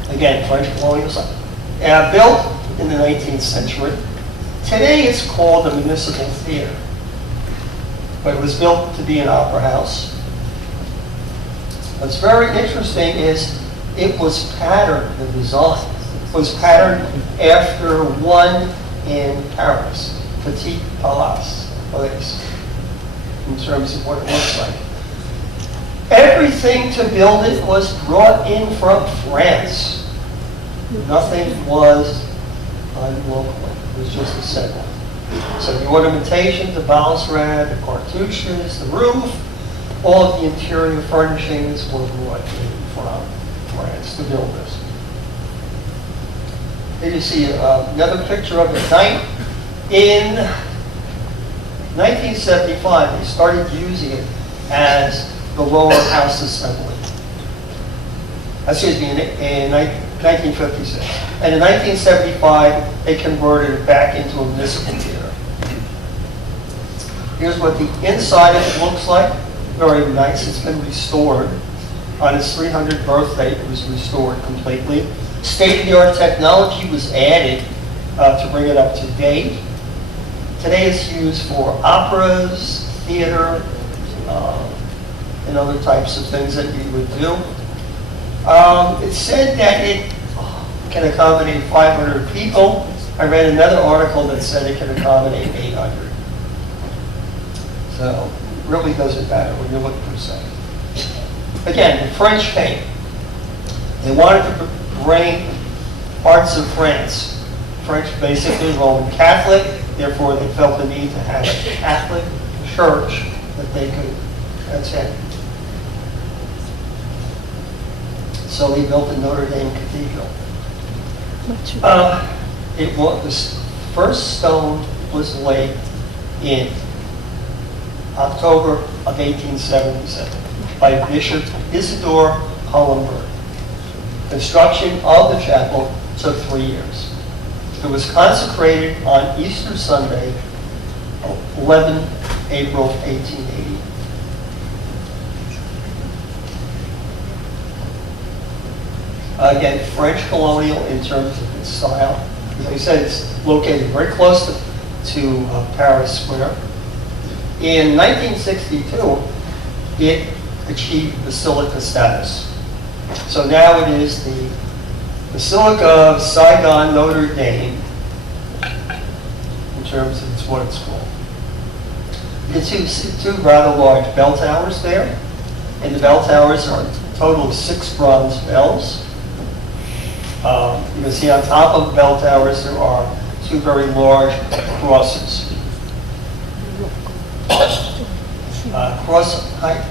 Again, French colonial site. Built in the 19th century. Today it's called the Municipal Theater. But it was built to be an opera house. What's very interesting is it was patterned, the design was patterned after one in Paris, Petit Palace, in terms of what it looks like. Everything to build it was brought in from France. Nothing was done locally. It was just assembled. So the ornamentation, the balustrade, the cartouches, the roof, all of the interior furnishings were brought in from France to build this. Here you see another picture of the night. In 1975, they started using it as the lower house assembly. Excuse me, in 1956. And in 1975, they converted it back into a municipal theater. Here's what the inside of it looks like. Very nice. It's been restored. On its 300th birthday, it was restored completely. State-of-the-art technology was added to bring it up to date. Today it's used for operas, theater, and other types of things that you would do. It's said that it can accommodate 500 people. I read another article that said it can accommodate 800. So it really doesn't matter when you look per se. Again, the French came. They wanted to bring parts of France. French basically Roman Catholic, therefore they felt the need to have a Catholic church that they could attend. So they built the Notre Dame Cathedral. The first stone was laid in October of 1877 by Bishop Isidore Hollenberg. Construction of the chapel took 3 years. It was consecrated on Easter Sunday, 11 April 1880. Again, French colonial in terms of its style. As I said, it's located very close to Paris Square. In 1962, it achieved basilica status. So now it is the Basilica of Saigon Notre Dame in terms of what it's called. You can see two rather large bell towers there. And the bell towers are a total of 6 bronze bells. You can see on top of the bell towers there are 2 very large crosses. Cross height,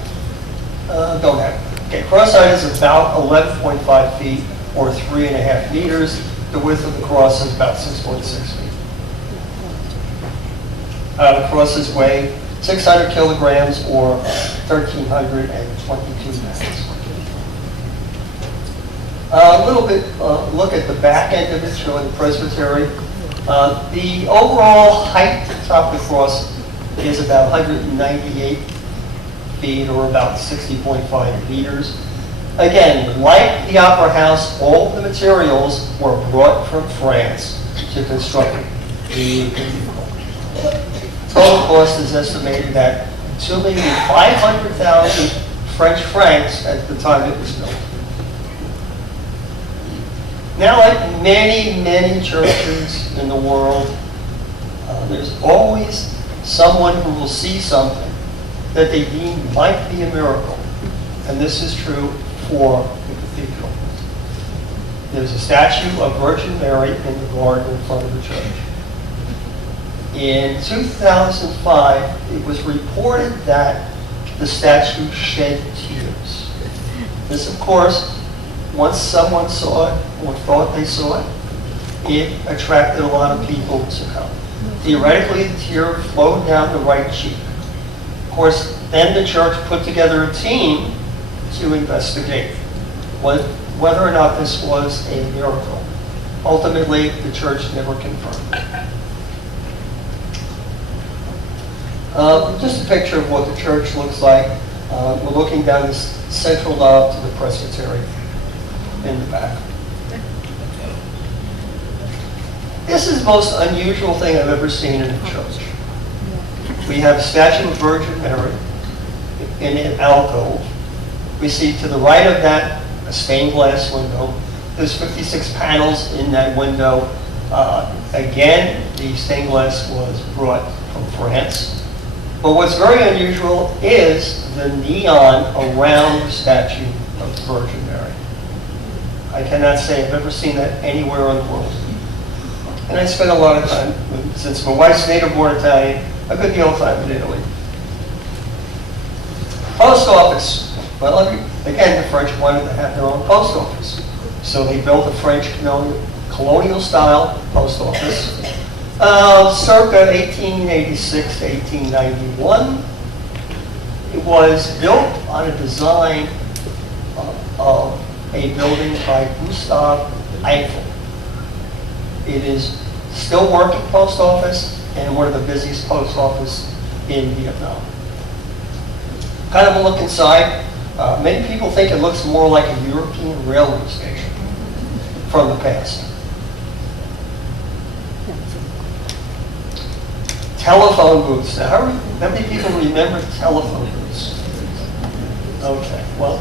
don't have it. Okay, cross height is about 11.5 feet or 3.5 meters. The width of the cross is about 6.6 feet. The crosses weigh 600 kilograms or 1,322 pounds. A little bit look at the back end of it, showing the presbytery. The overall height to the top of the cross is about 198 feet or about 60.5 meters. Again, like the Opera House, all of the materials were brought from France to construct the cathedral. Total cost is estimated at 2,500,000 French francs at the time it was built. Now, like many, many churches in the world, there's always someone who will see something that they deem might be a miracle. And this is true for the cathedral. There's a statue of Virgin Mary in the garden in front of the church. In 2005, it was reported that the statue shed tears. This, of course, once someone saw it or thought they saw it, it attracted a lot of people to come. Theoretically, the tear flowed down the right cheek. Of course, then the church put together a team to investigate whether or not this was a miracle. Ultimately, the church never confirmed it. Just a picture of what the church looks like. We're looking down this central knob to the presbytery in the back. This is the most unusual thing I've ever seen in a church. We have a statue of Virgin Mary in an alcove. We see to the right of that a stained glass window. There's 56 panels in that window. Again, the stained glass was brought from France. But what's very unusual is the neon around the statue of the Virgin Mary. I cannot say I've ever seen that anywhere in the world. And I spent a lot of time, since my wife's native-born Italian, a good deal of time in Italy. Post office. Well, again, the French wanted to have their own post office. So they built a French colonial-style post office. Circa 1886 to 1891. It was built on a design of a building by Gustave Eiffel. It is still working post office and one of the busiest post offices in Vietnam. Kind of a look inside. Many people think it looks more like a European railway station from the past. Telephone booths. Now, how many people remember telephone booths? Okay, well,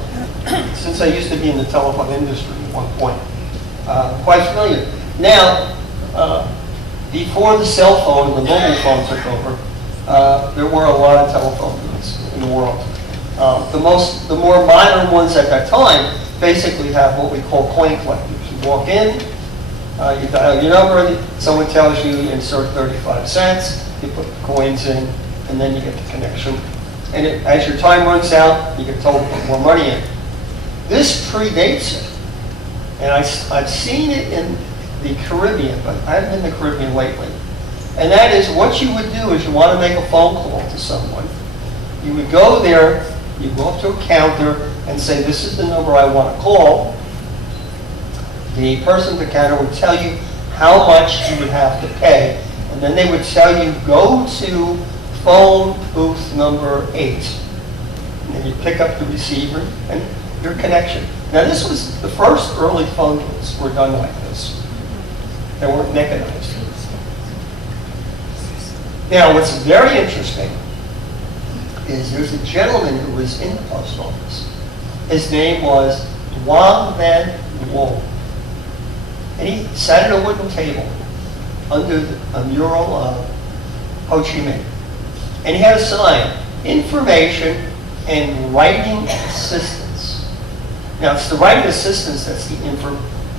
since I used to be in the telephone industry at one point, quite familiar. Now, before the cell phone and the mobile phone took over, there were a lot of telephone booths in the world. The more modern ones at that time basically have what we call coin collectors. You walk in, you dial your number, someone tells you insert 35 cents, you put the coins in, and then you get the connection. And as your time runs out, you get told to put more money in. This predates it. And I've seen it in the Caribbean, but I haven't been in the Caribbean lately. And that is, what you would do is you want to make a phone call to someone. You would go there, you go up to a counter and say, this is the number I want to call. The person at the counter would tell you how much you would have to pay. And then they would tell you, go to phone booth number 8. And then you pick up the receiver and your connection. Now, this was the first early phone booths were done like this. They weren't mechanized. Now, what's very interesting is there's a gentleman who was in the post office. His name was Duong Van Nguyen. And he sat at a wooden table under a mural of Ho Chi Minh. And he had a sign, information and writing assistance. Now, it's the writing assistance that's the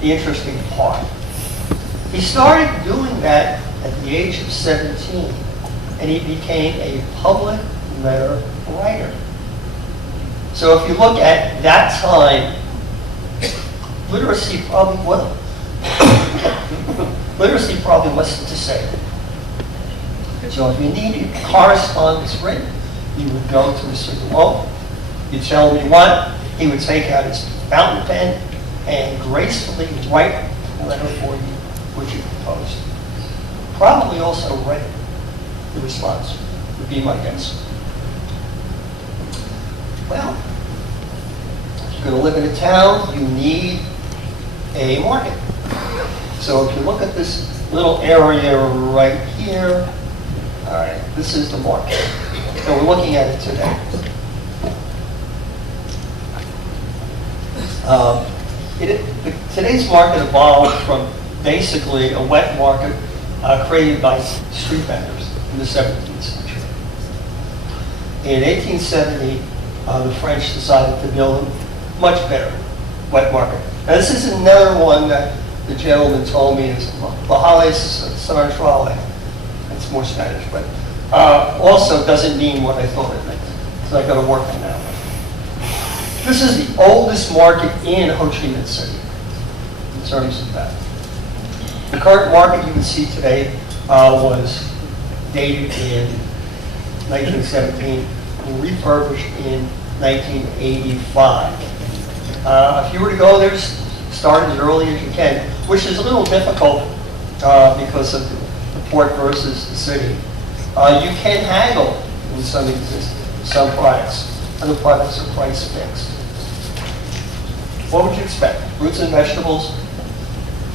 interesting part. He started doing that at the age of 17, and he became a public letter writer. So if you look at that time, literacy probably wasn't to say. So if you needed correspondence written, you would go to Mr. DeWalt, you'd tell him you want, he would take out his fountain pen and gracefully write a letter for you, which you proposed. Probably also write the response, would be my guess. Well, if you're going to live in a town, you need a market. So if you look at this little area right here, all right, this is the market. So we're looking at it today. Today's market evolved from basically a wet market created by street vendors in the 17th century. In 1870, the French decided to build a much better wet market. Now this is another one that the gentleman told me is Bajales Central. It's more Spanish, but also doesn't mean what I thought it meant. So I got to work on that one. This is the oldest market in Ho Chi Minh City in terms of that. The current market you can see today was dated in 1917 and refurbished in 1985. If you were to go there, start as early as you can, which is a little difficult because of the port versus the city. You can haggle in some products. Other products are price fixed. What would you expect? Fruits and vegetables,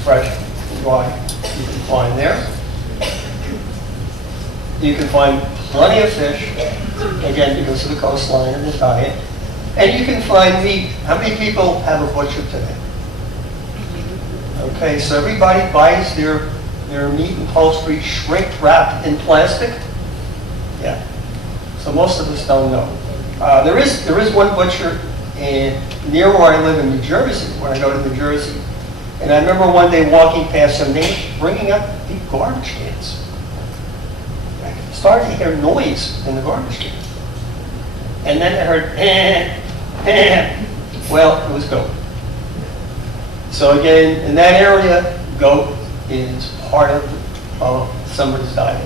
fresh and dry, you can find there. You can find plenty of fish, again because of the coastline and the diet. And you can find meat. How many people have a butcher today? Okay, so everybody buys their meat and poultry shrink wrapped in plastic? Yeah. So most of us don't know. There is one butcher near where I live in New Jersey, when I go to New Jersey. And I remember one day walking past him, they bringing up big garbage cans. I started to hear noise in the garbage can. And then I heard, well, it was goat. So again, in that area, goat is part of somebody's diet.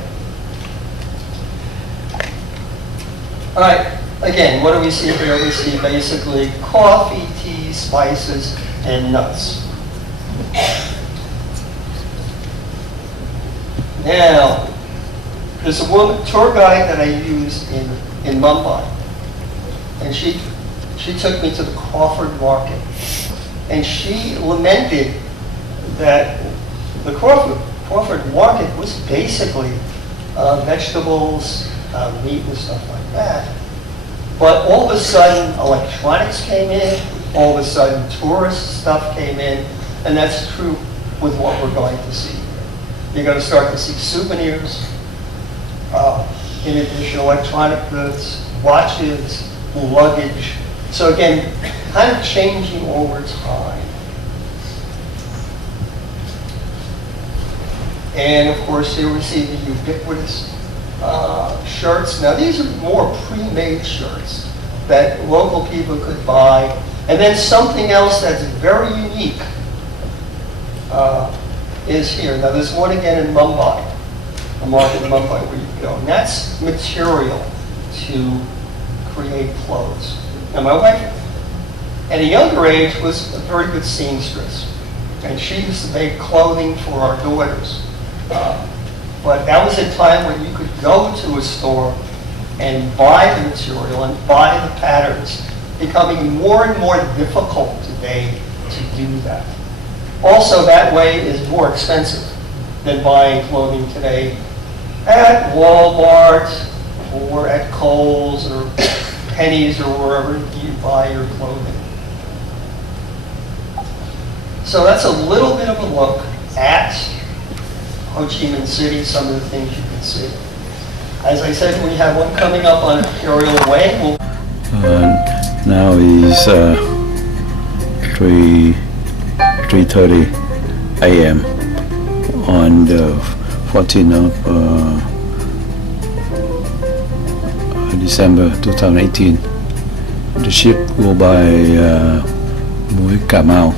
All right, again, what do we see here? We see basically coffee, tea, spices, and nuts. Now, there's a tour guide that I use in Mumbai, and she took me to the Crawford Market, and she lamented that the Crawford Market was basically vegetables, meat and stuff like that. But all of a sudden, electronics came in, all of a sudden tourist stuff came in, and that's true with what we're going to see. You're going to start to see souvenirs, in addition, electronic goods, watches, luggage. So again, kind of changing over time. And of course, here we see the ubiquitous shirts. Now these are more pre-made shirts that local people could buy. And then something else that's very unique is here. Now there's one again in Mumbai, a market in Mumbai where you go. And that's material to create clothes. Now my wife, at a younger age, was a very good seamstress. And she used to make clothing for our daughters. But that was a time when you could go to a store and buy the material and buy the patterns, becoming more and more difficult today to do that. Also, that way is more expensive than buying clothing today at Walmart or at Kohl's or Penny's or wherever you buy your clothing. So that's a little bit of a look at Ho Chi Minh City, some of the things you can see. As I said, we have one coming up on Imperial Way. Now is 3:30 a.m. on the 14th of December 2018. The ship go by Macau.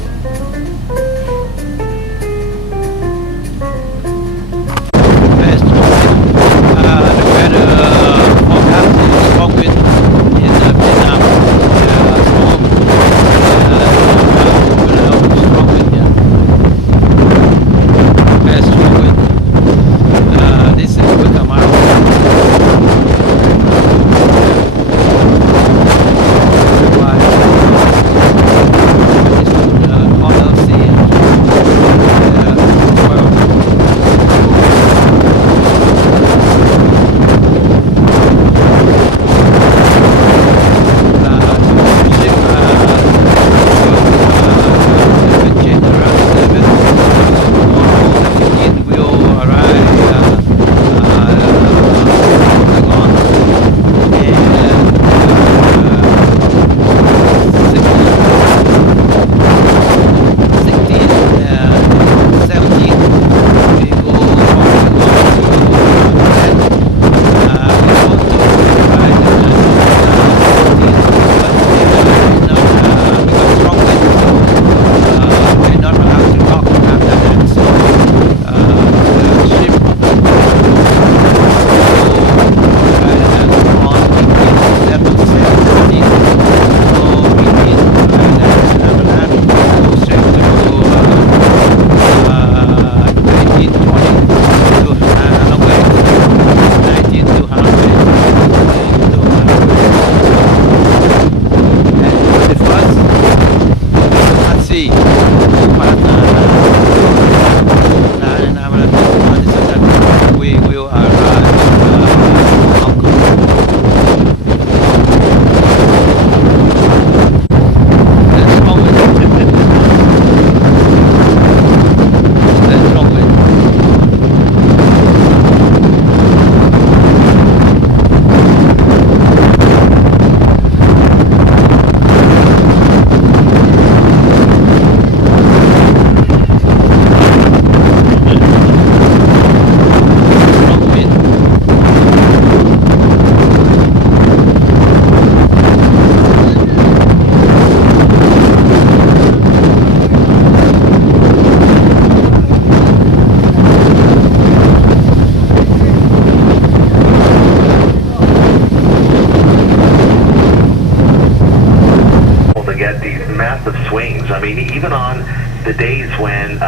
mean, even on the days when,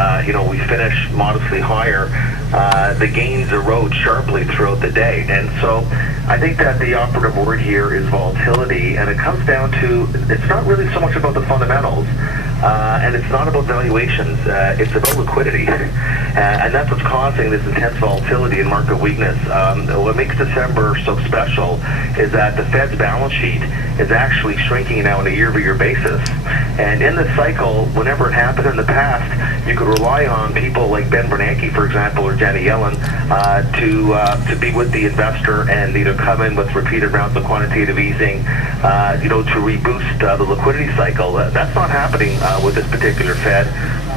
we finish modestly higher, the gains erode sharply throughout the day. And so I think that the operative word here is volatility, and it comes down to, it's not really so much about the fundamentals, and it's not about valuations, it's about liquidity. And that's what's causing this intense volatility and market weakness. What makes December so special is that the Fed's balance sheet is actually shrinking now on a year-over-year basis. And in this cycle, whenever it happened in the past, you could rely on people like Ben Bernanke, for example, or Janet Yellen, to be with the investor and either come in with repeated rounds of quantitative easing, to reboost the liquidity cycle. That's not happening with this particular Fed.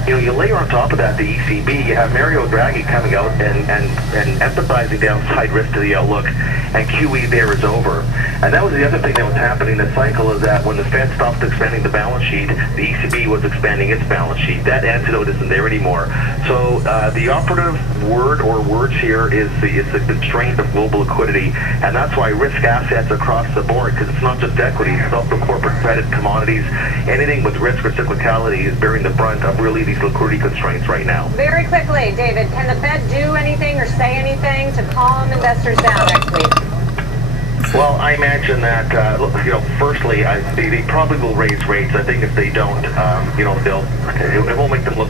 You layer on top of that the ECB, you have Mario Draghi coming out and emphasizing downside risk to the outlook, and QE there is over. And that was the other thing that was happening in the cycle, is that when the Fed stopped expanding the balance sheet, the ECB was expanding its balance sheet. That antidote isn't there anymore. So the operative word or words here is the constraint of global liquidity, and that's why risk assets across the board, because it's not just equities, it's also corporate credit, commodities, anything with risk or cyclicality is bearing the brunt of really these liquidity constraints right now. Very quickly, David, can the Fed do anything or say anything to calm investors down next week? Well, I imagine that, firstly, they probably will raise rates. I think if they don't, it won't make them look